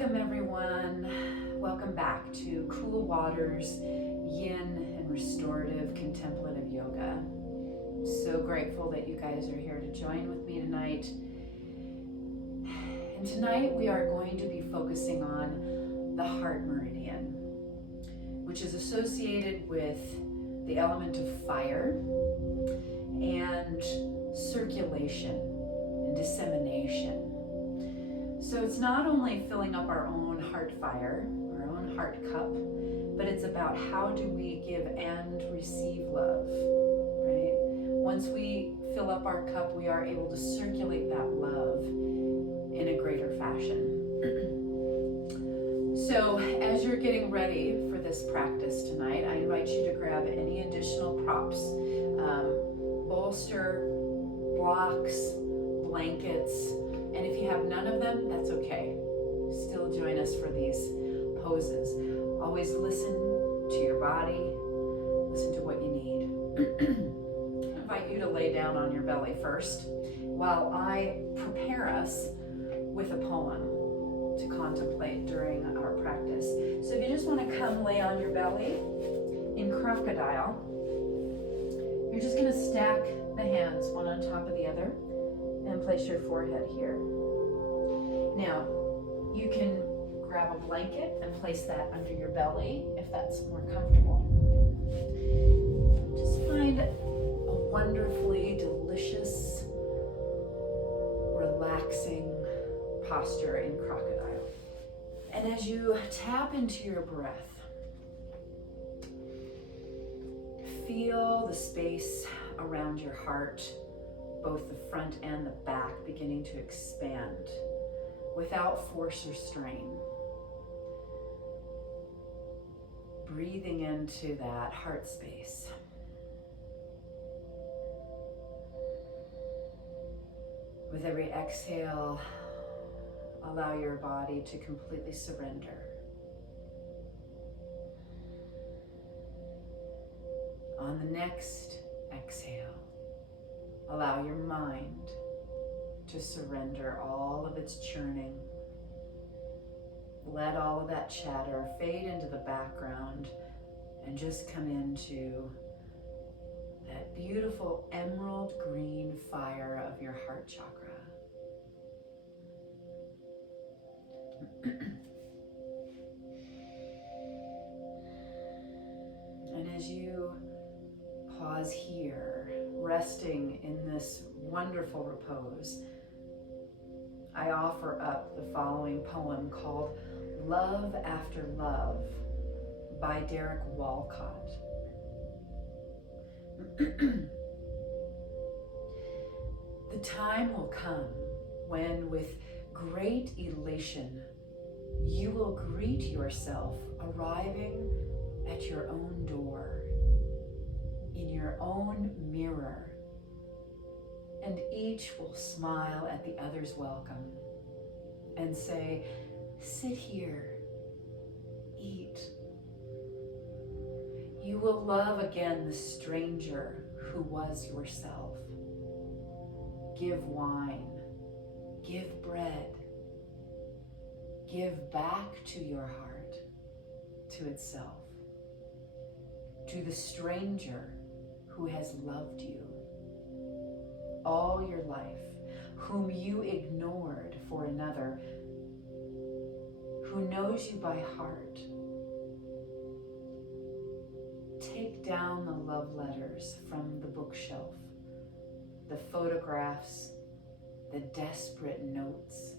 Welcome everyone. Welcome back to Cool Waters Yin and Restorative Contemplative Yoga. So grateful that you guys are here to join with me tonight. And tonight we are going to be focusing on the heart meridian, which is associated with the element of fire and circulation and dissemination. So it's not only filling up our own heart fire, our own heart cup, but it's about how do we give and receive love, right? Once we fill up our cup, we are able to circulate that love in a greater fashion. So as you're getting ready for this practice tonight, I invite you to grab any additional props, bolster, blocks, blankets, and if you have none of them, that's okay. Still join us for these poses. Always listen to your body, listen to what you need. I invite you to lay down on your belly first while I prepare us with a poem to contemplate during our practice. So if you just want to come lay on your belly in crocodile, you're just going to stack the hands one on top of the other and place your forehead here. Now, you can grab a blanket and place that under your belly if that's more comfortable. Just find a wonderfully delicious, relaxing posture in crocodile. And as you tap into your breath, feel the space around your heart, both the front and the back, beginning to expand without force or strain. Breathing into that heart space. With every exhale, allow your body to completely surrender. On the next exhale, allow your mind to surrender all of its churning. Let all of that chatter fade into the background and just come into that beautiful emerald green fire of your heart chakra. And as you pause here, resting in this wonderful repose, I offer up the following poem called Love After Love by Derek Walcott. The time will come when, with great elation, you will greet yourself arriving at your own door, in your own mirror, and each will smile at the other's welcome and say, sit here, eat. You will love again the stranger who was yourself. Give wine, give bread, give back to your heart, to itself, to the stranger who has loved you all your life, whom you ignored for another, who knows you by heart. Take down the love letters from the bookshelf, the photographs, the desperate notes.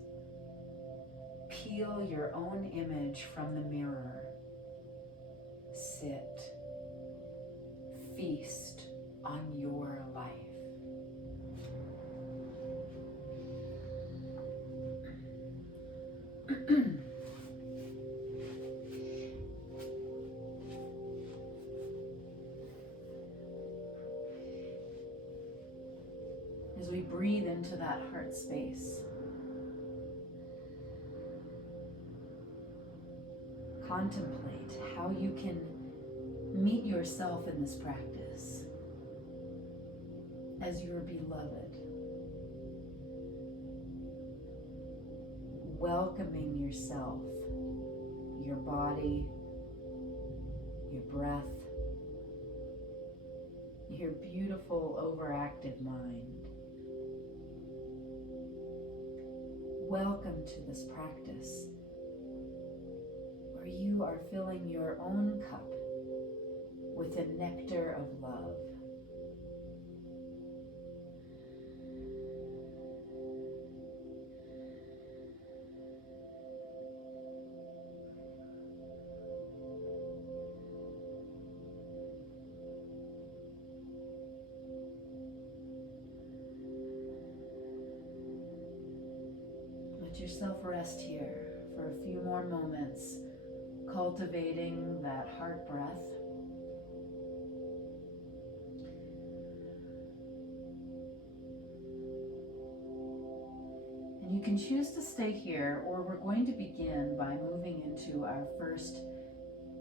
Peel your own image from the mirror. Sit. Feast on your life. As we breathe into that heart space, contemplate how you can meet yourself in this practice as your beloved. welcoming yourself, your body, your breath, your beautiful overactive mind. Welcome to this practice where you are filling your own cup with the nectar of love. Let yourself rest here for a few more moments, cultivating that heart breath. And you can choose to stay here, or we're going to begin by moving into our first,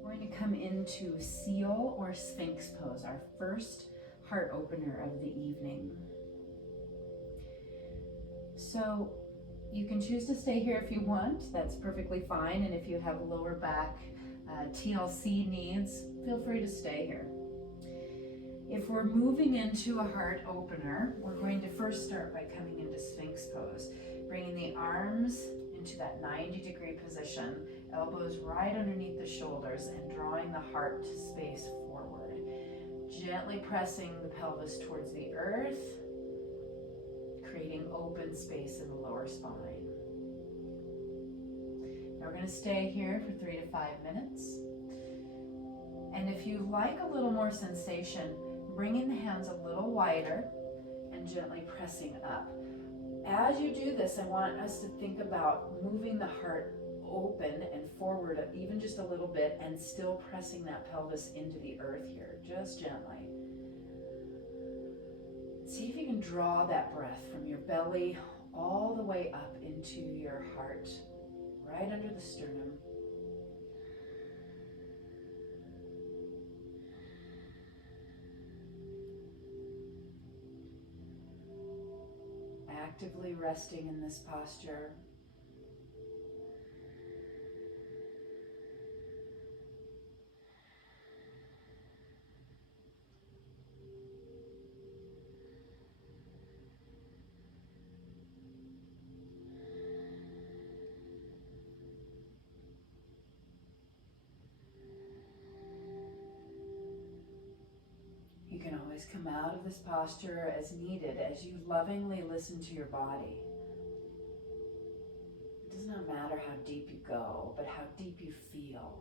we're going to come into seal or Sphinx pose, our first heart opener of the evening. So you can choose to stay here if you want, that's perfectly fine. And if you have lower back TLC needs, feel free to stay here. If we're moving into a heart opener, we're going to first start by coming into Sphinx pose, bringing the arms into that 90-degree position, elbows right underneath the shoulders, and drawing the heart space forward. Gently pressing the pelvis towards the earth, creating open space in the lower spine. Now we're going to stay here for 3 to 5 minutes. And if you like a little more sensation, bringing the hands a little wider and gently pressing up. As you do this, I want us to think about moving the heart open and forward even just a little bit, and still pressing that pelvis into the earth here, just gently. See if you can draw that breath from your belly all the way up into your heart, right under the sternum. Actively resting in this posture. You can always come out of this posture as needed, as you lovingly listen to your body. It does not matter how deep you go, but how deep you feel.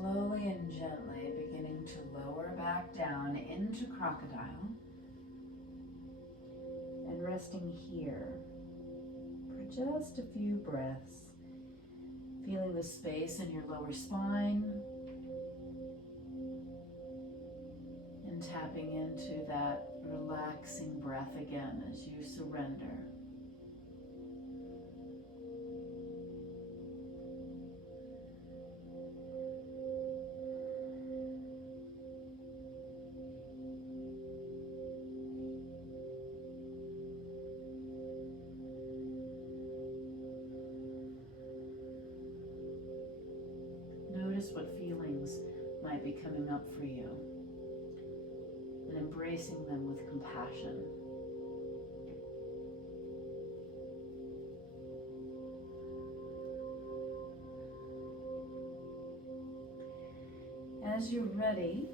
Slowly and gently beginning to lower back down into crocodile and resting here for just a few breaths, feeling the space in your lower spine and tapping into that relaxing breath again as you surrender. Notice what feelings might be coming up for you and embracing them with compassion. As you're ready,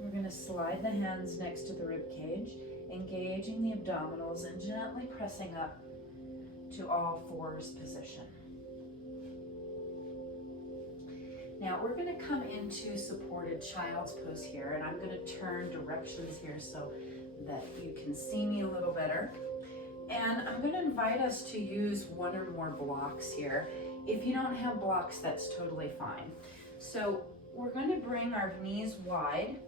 we're going to slide the hands next to the rib cage, engaging the abdominals and gently pressing up to all fours position. Now we're going to come into supported child's pose here, and I'm going to turn directions here so that you can see me a little better. And I'm going to invite us to use one or more blocks here. If you don't have blocks, that's totally fine. So we're going to bring our knees wide,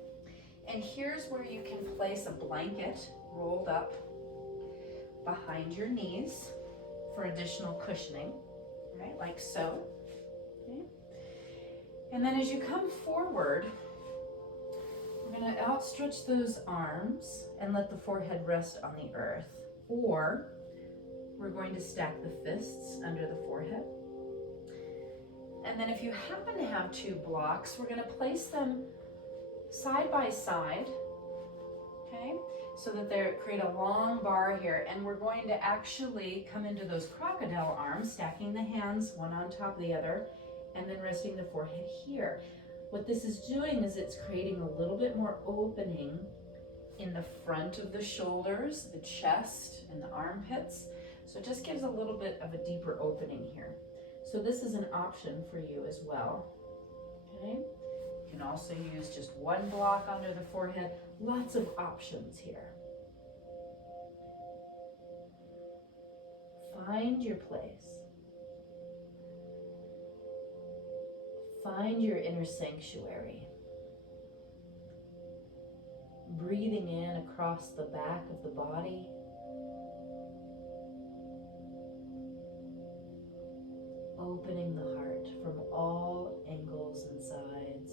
and here's where you can place a blanket rolled up behind your knees for additional cushioning, right, like so. Okay. And then as you come forward, we're going to outstretch those arms and let the forehead rest on the earth. Or we're going to stack the fists under the forehead. And then if you happen to have two blocks, we're going to place them side by side, okay, so that they create a long bar here. And we're going to actually come into those crocodile arms, stacking the hands one on top of the other, and then resting the forehead here. What this is doing is it's creating a little bit more opening in the front of the shoulders, the chest, and the armpits. So it just gives a little bit of a deeper opening here. So this is an option for you as well, okay? You can also use just one block under the forehead. Lots of options here. Find your place. Find your inner sanctuary. Breathing in across the back of the body. Opening the heart from all angles and sides.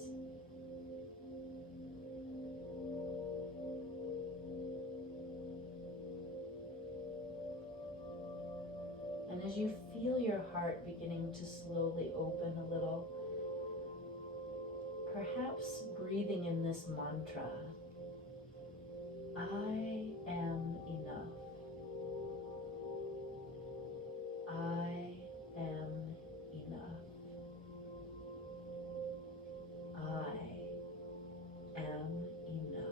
And as you feel your heart beginning to slowly open a little, perhaps breathing in this mantra, I am enough. I am enough. I am enough.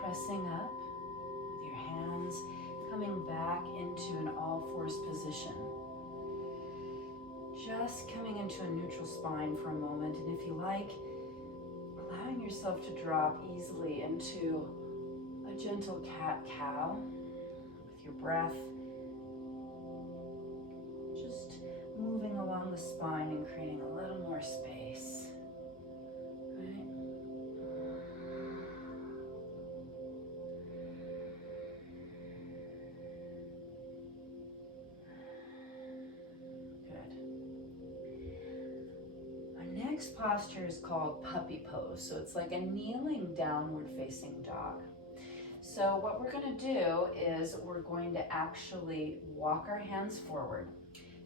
Pressing up with your hands, coming back into an all-fours position. Just coming into a neutral spine for a moment, and if you like, allow allowing yourself to drop easily into a gentle cat-cow with your breath. Just moving along the spine and creating a little more space. Right? Good. Our next posture is called puppy pose. So it's like a kneeling downward facing dog. So what we're going to do is we're going to actually walk our hands forward.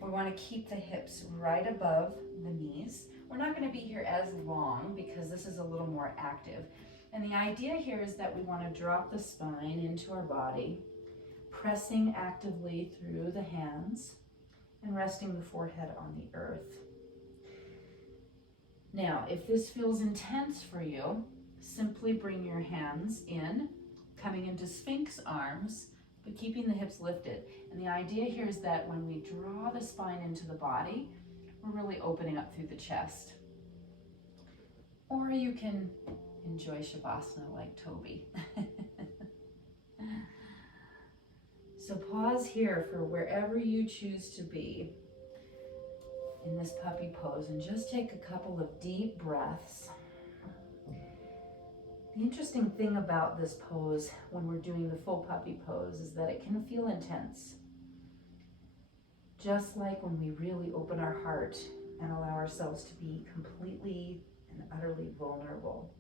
We want to keep the hips right above the knees. We're not going to be here as long because this is a little more active. And the idea here is that we want to drop the spine into our body, pressing actively through the hands and resting the forehead on the earth. Now, if this feels intense for you, simply bring your hands in, coming into Sphinx arms, but keeping the hips lifted. And the idea here is that when we draw the spine into the body, we're really opening up through the chest. Or you can enjoy Shavasana like Toby. So pause here for wherever you choose to be in this puppy pose and just take a couple of deep breaths. The interesting thing about this pose when we're doing the full puppy pose is that it can feel intense. Just like when we really open our heart and allow ourselves to be completely and utterly vulnerable.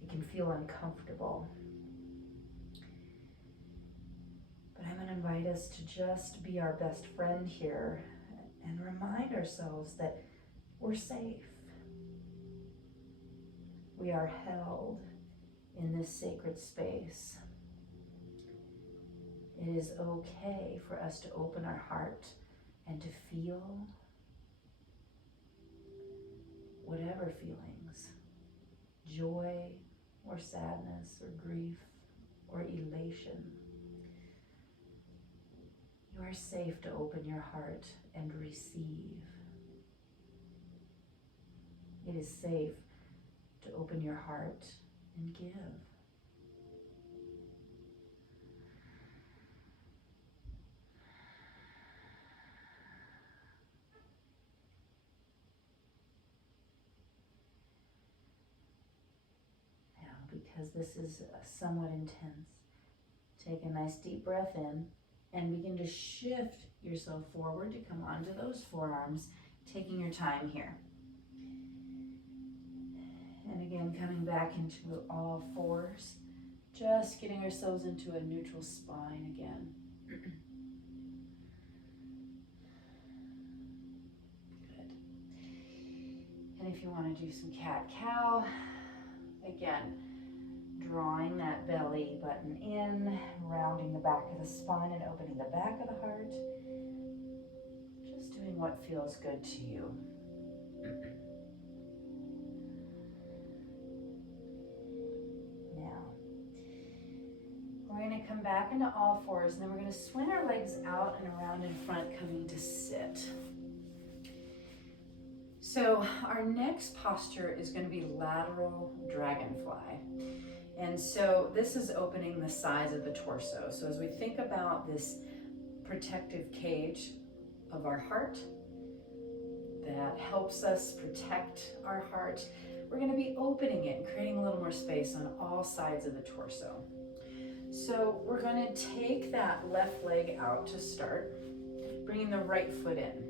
It can feel uncomfortable. But I'm going to invite us to just be our best friend here and remind ourselves that we're safe. We are held in this sacred space. It is okay for us to open our heart and to feel whatever feelings, joy or sadness or grief or elation. You are safe to open your heart and receive. It is safe to open your heart and give. Now, because this is somewhat intense, take a nice deep breath in and begin to shift yourself forward to come onto those forearms, taking your time here. And again, coming back into all fours, just getting ourselves into a neutral spine again. Good. And if you want to do some cat-cow, again, drawing that belly button in, rounding the back of the spine and opening the back of the heart. Just doing what feels good to you. We're going to come back into all fours, and then we're going to swing our legs out and around in front, coming to sit. So our next posture is going to be lateral dragonfly. And so this is opening the sides of the torso. So as we think about this protective cage of our heart that helps us protect our heart, we're going to be opening it and creating a little more space on all sides of the torso. So we're going to take that left leg out to start, bringing the right foot in.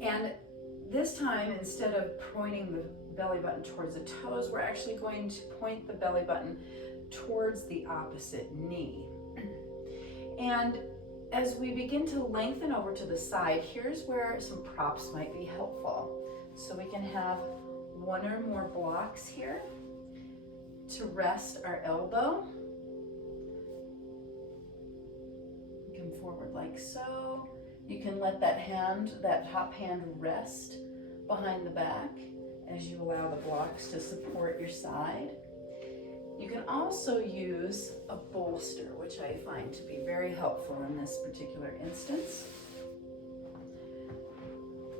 And this time, instead of pointing the belly button towards the toes, we're actually going to point the belly button towards the opposite knee. And as we begin to lengthen over to the side, here's where some props might be helpful. So we can have one or more blocks here to rest our elbow. Come forward like so. You can let that top hand rest behind the back as you allow the blocks to support your side. You can also use a bolster, which I find to be very helpful in this particular instance.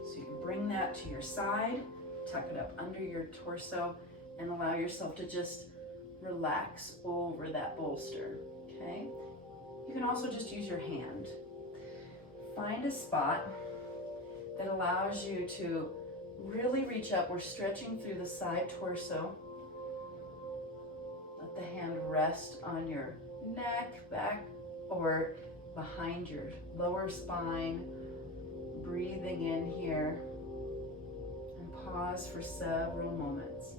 So you can bring that to your side, tuck it up under your torso and allow yourself to just relax over that bolster, okay? You can also just use your hand. Find a spot that allows you to really reach up. We're stretching through the side torso. Let the hand rest on your neck, back, or behind your lower spine. Breathing in here, and pause for several moments.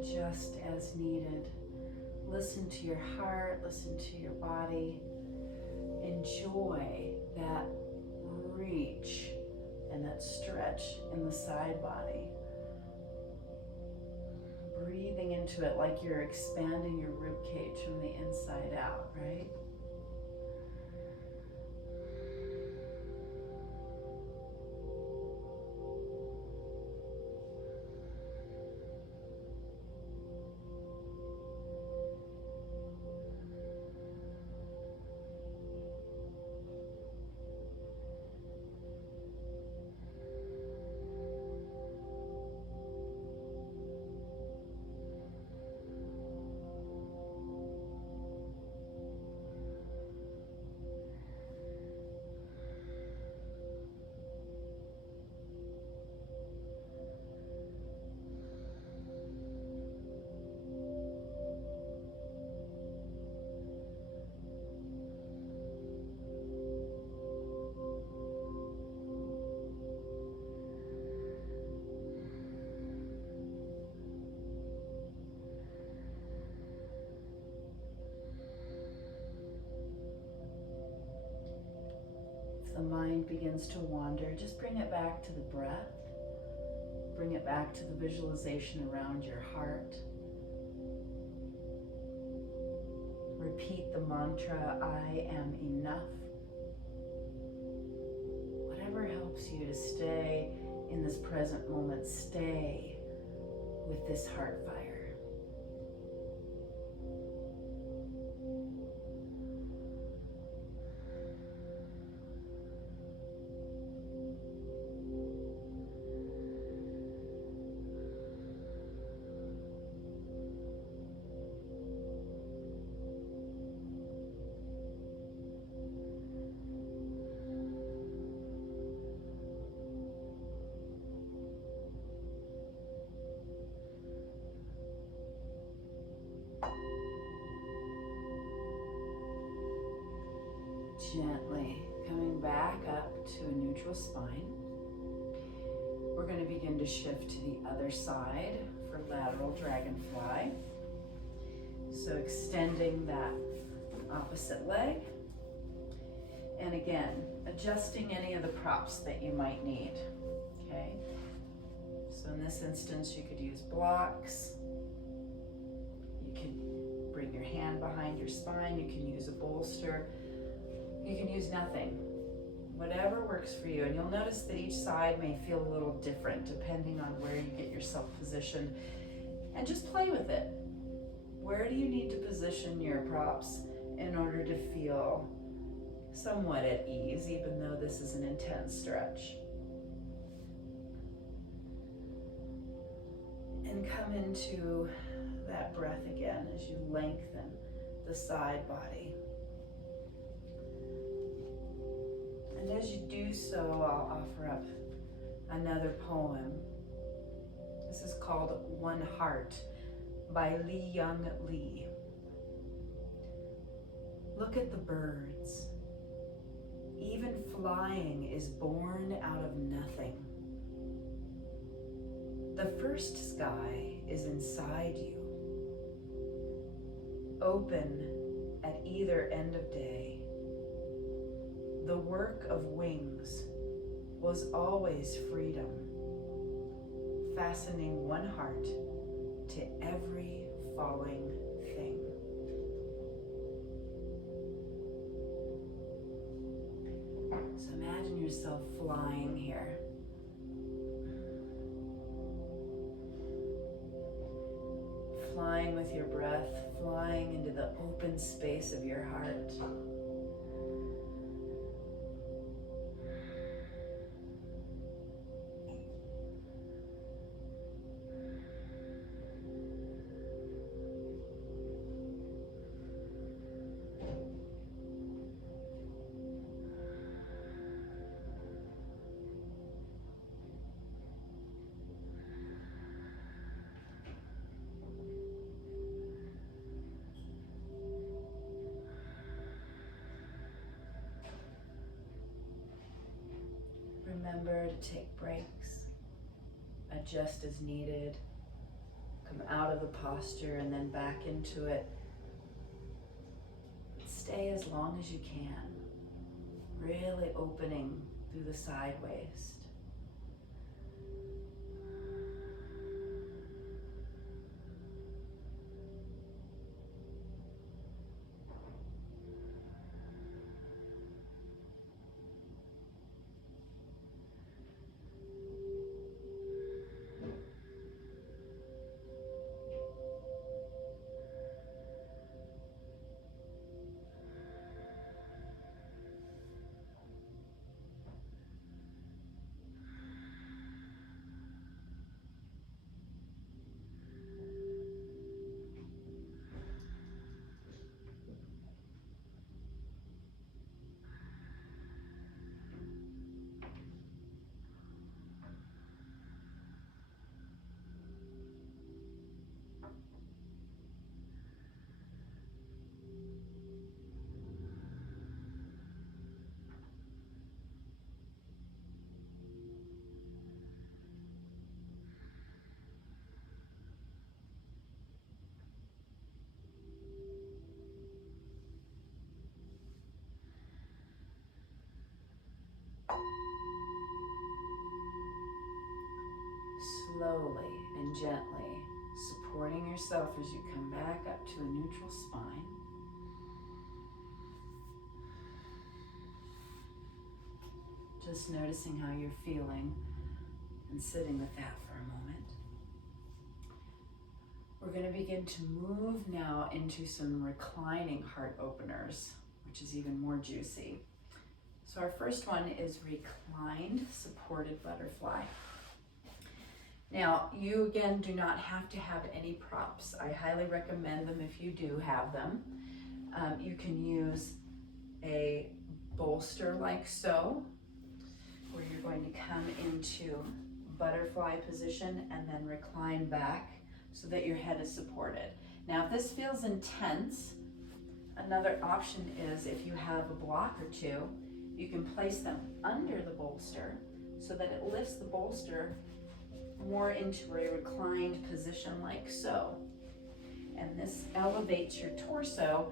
Adjust as needed. Listen to your heart, listen to your body. Enjoy that reach and that stretch in the side body. Breathing into it like you're expanding your rib cage from the inside out, right? The mind begins to wander, just bring it back to the breath. Bring it back to the visualization around your heart. Repeat the mantra, I am enough. Whatever helps you to stay in this present moment, stay with this heart fire. Gently coming back up to a neutral spine. We're going to begin to shift to the other side for lateral dragonfly. So extending that opposite leg. And again, adjusting any of the props that you might need. Okay? So in this instance, you could use blocks. You can bring your hand behind your spine. You can use a bolster. You can use nothing, whatever works for you. And you'll notice that each side may feel a little different depending on where you get yourself positioned. And just play with it. Where do you need to position your props in order to feel somewhat at ease, even though this is an intense stretch? And come into that breath again as you lengthen the side body. And as you do so, I'll offer up another poem. This is called One Heart by Young Lee. Look at the birds. Even flying is born out of nothing. The first sky is inside you, open at either end of day. The work of wings was always freedom, fastening one heart to every falling thing. So imagine yourself flying here. Flying with your breath, flying into the open space of your heart. Remember to take breaks, adjust as needed, come out of the posture and then back into it. Stay as long as you can, really opening through the side waist. Slowly and gently supporting yourself as you come back up to a neutral spine. Just noticing how you're feeling and sitting with that for a moment. We're going to begin to move now into some reclining heart openers, which is even more juicy. So our first one is reclined supported butterfly. Now, you again do not have to have any props. I highly recommend them if you do have them. You can use a bolster like so, where you're going to come into butterfly position and then recline back so that your head is supported. Now, if this feels intense, another option is if you have a block or two, you can place them under the bolster so that it lifts the bolster more into a reclined position like so. And this elevates your torso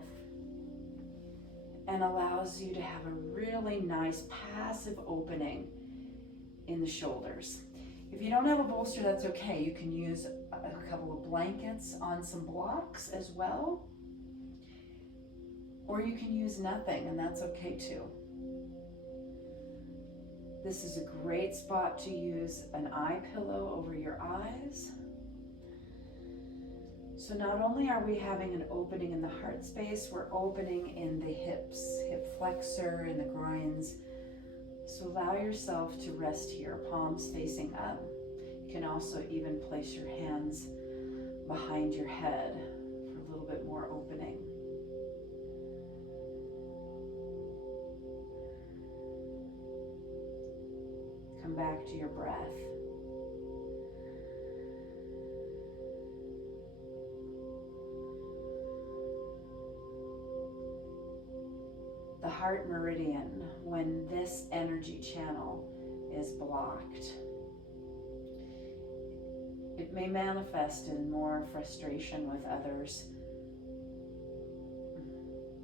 and allows you to have a really nice passive opening in the shoulders. If you don't have a bolster, that's okay. You can use a couple of blankets on some blocks as well. Or you can use nothing, and that's okay too. This is a great spot to use an eye pillow over your eyes. So not only are we having an opening in the heart space, we're opening in the hips, hip flexor and the groins. So allow yourself to rest here, palms facing up. You can also even place your hands behind your head for a little bit more opening. Come back to your breath. the heart meridian, when this energy channel is blocked, it may manifest in more frustration with others.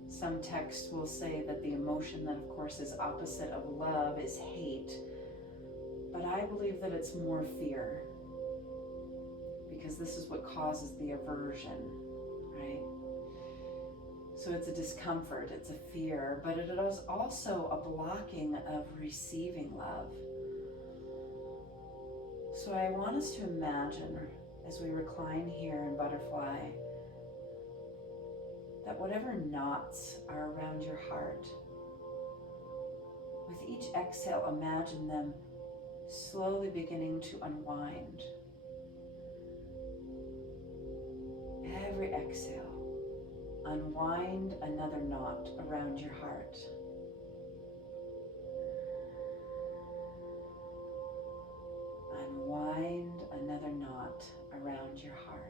Some texts will say that the emotion that, of course, is opposite of love is hate. But I believe that it's more fear, because this is what causes the aversion, right? So it's a discomfort, it's a fear, but it is also a blocking of receiving love. So I want us to imagine, as we recline here in butterfly, that whatever knots are around your heart, with each exhale, imagine them slowly beginning to unwind. Every exhale, unwind another knot around your heart. Unwind another knot around your heart.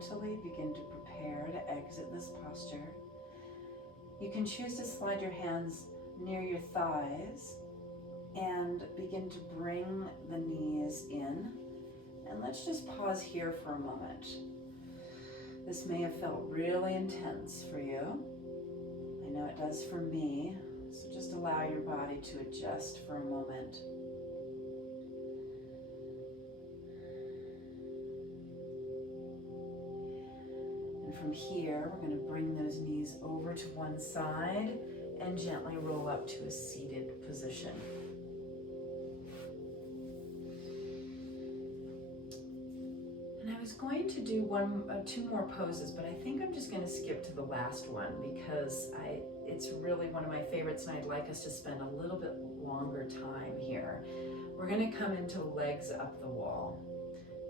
mentally begin to prepare to exit this posture. You can choose to slide your hands near your thighs and begin to bring the knees in. And let's just pause here for a moment. This may have felt really intense for you. I know it does for me. So just allow your body to adjust for a moment. And from here, we're going to bring those knees over to one side and gently roll up to a seated position. And I was going to do two more poses, but I think I'm just going to skip to the last one because it's really one of my favorites, and I'd like us to spend a little bit longer time here. We're going to come into legs up the wall.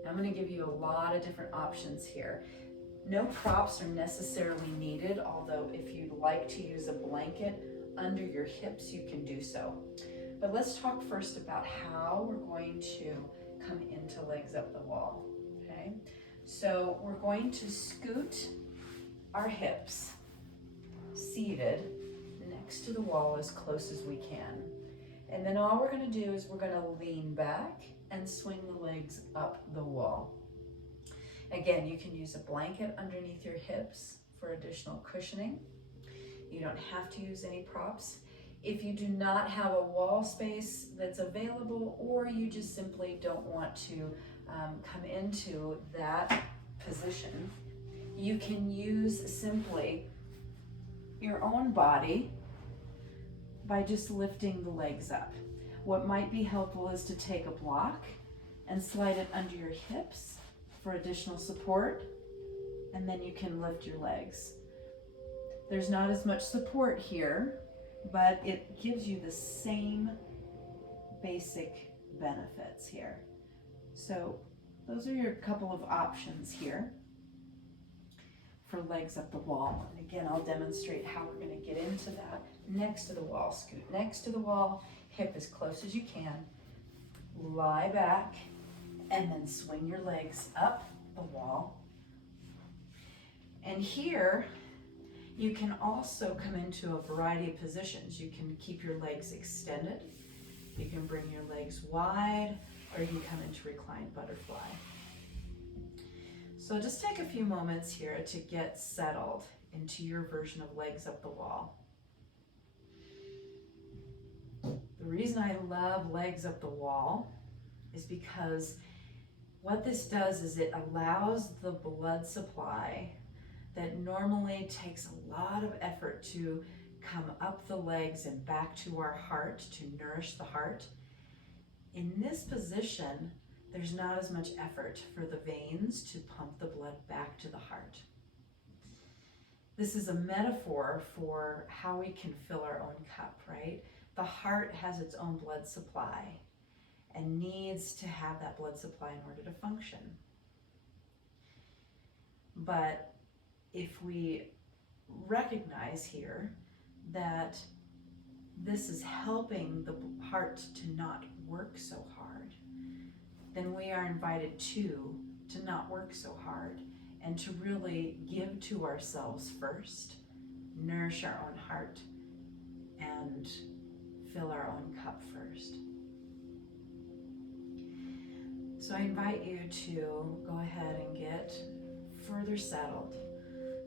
I'm going to give you a lot of different options here. No props are necessarily needed, although if you'd like to use a blanket under your hips, you can do so. But let's talk first about how we're going to come into legs up the wall, okay? So we're going to scoot our hips seated next to the wall as close as we can. And then all we're going to do is we're going to lean back and swing the legs up the wall. Again, you can use a blanket underneath your hips for additional cushioning. You don't have to use any props. If you do not have a wall space that's available, or you just simply don't want to come into that position, you can use simply your own body by just lifting the legs up. What might be helpful is to take a block and slide it under your hips for additional support, and then you can lift your legs. There's not as much support here, but it gives you the same basic benefits here. So those are your couple of options here for legs up the wall. And again, I'll demonstrate how we're going to get into that. Next to the wall, scoot next to the wall, hip as close as you can, lie back, and then swing your legs up the wall. And here, you can also come into a variety of positions. You can keep your legs extended, you can bring your legs wide, or you can come into reclined butterfly. So just take a few moments here to get settled into your version of legs up the wall. The reason I love legs up the wall is because what this does is it allows the blood supply that normally takes a lot of effort to come up the legs and back to our heart to nourish the heart. In this position, there's not as much effort for the veins to pump the blood back to the heart. This is a metaphor for how we can fill our own cup, right? The heart has its own blood supply and needs to have that blood supply in order to function. But if we recognize here that this is helping the heart to not work so hard, then we are invited to not work so hard and to really give to ourselves first, nourish our own heart, and fill our own cup first. So I invite you to go ahead and get further settled.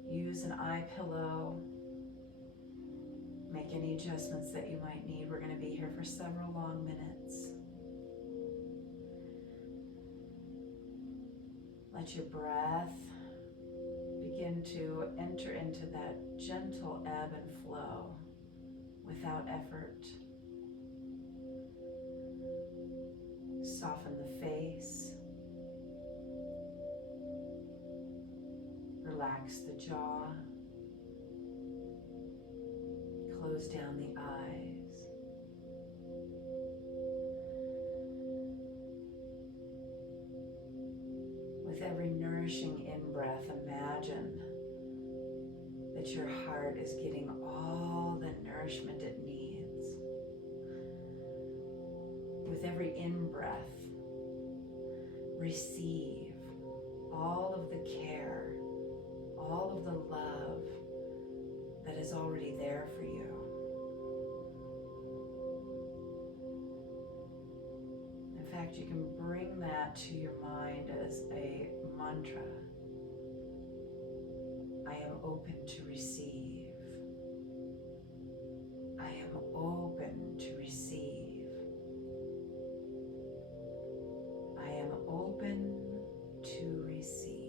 Use an eye pillow. Make any adjustments that you might need. We're going to be here for several long minutes. Let your breath begin to enter into that gentle ebb and flow without effort. Soften the face. Relax the jaw. Close down the eyes. With every nourishing in-breath, imagine that your heart is getting all the nourishment it needs. With every in-breath, receive all of the care all of the love that is already there for you. In fact, you can bring that to your mind as a mantra. I am open to receive. I am open to receive. I am open to receive.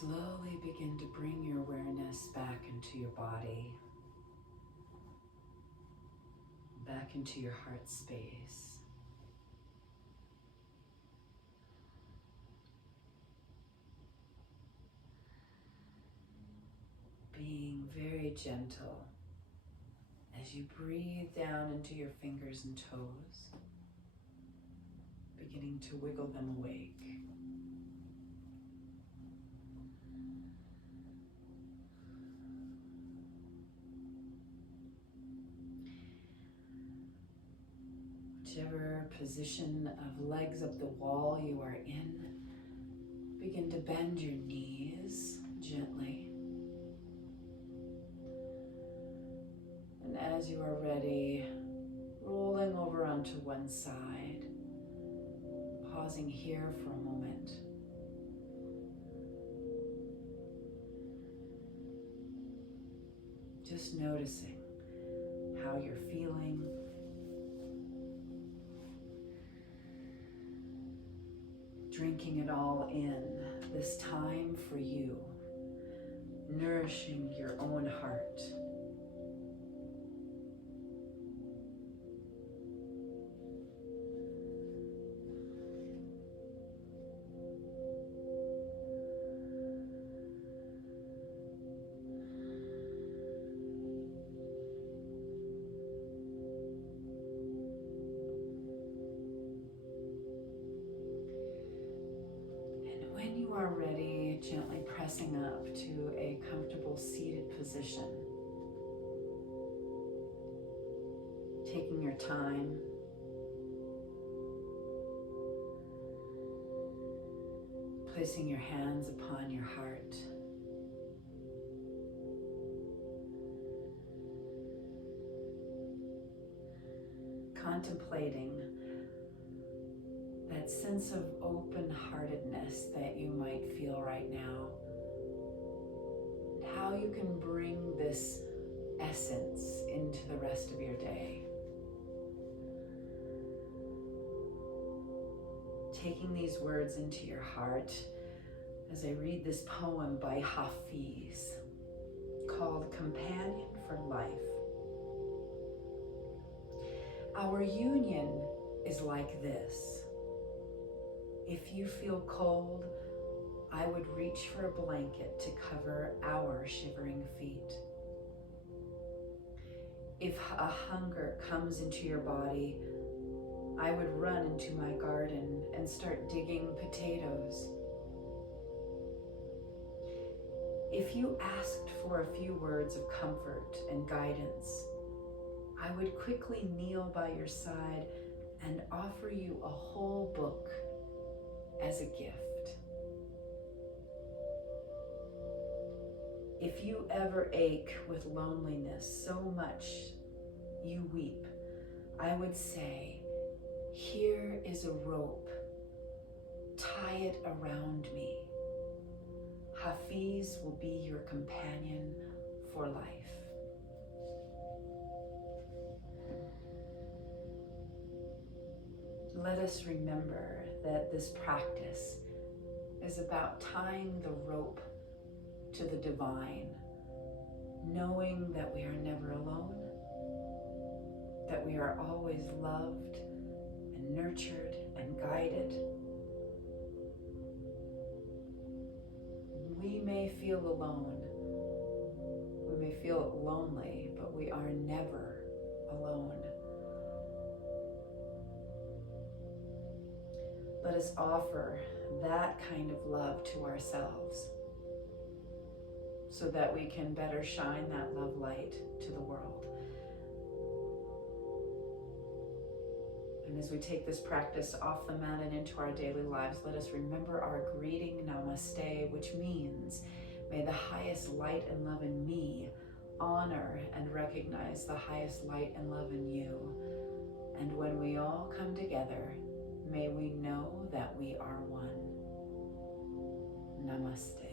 Slowly begin to bring your awareness back into your body, back into your heart space. Being very gentle as you breathe down into your fingers and toes, beginning to wiggle them awake. Whichever position of legs up the wall you are in, begin to bend your knees gently. And as you are ready, rolling over onto one side, pausing here for a moment. Just noticing how you're feeling. Drinking it all in, this time for you, nourishing your own heart. You are ready, gently pressing up to a comfortable seated position. Taking your time. Placing your hands upon your heart. Contemplating that sense of open-heartedness that you might feel right now, and how you can bring this essence into the rest of your day. Taking these words into your heart as I read this poem by Hafiz called Companion for Life. Our union is like this. If you feel cold, I would reach for a blanket to cover our shivering feet. If a hunger comes into your body, I would run into my garden and start digging potatoes. If you asked for a few words of comfort and guidance, I would quickly kneel by your side and offer you a whole book as a gift. If you ever ache with loneliness so much you weep, I would say, here is a rope, tie it around me. Hafiz will be your companion for life. Let us remember that this practice is about tying the rope to the divine, knowing that we are never alone, that we are always loved and nurtured and guided. We may feel alone, we may feel lonely, but we are never alone. Let us offer that kind of love to ourselves so that we can better shine that love light to the world. And as we take this practice off the mat and into our daily lives, let us remember our greeting, Namaste, which means, may the highest light and love in me honor and recognize the highest light and love in you. And when we all come together, may we know that we are one. Namaste.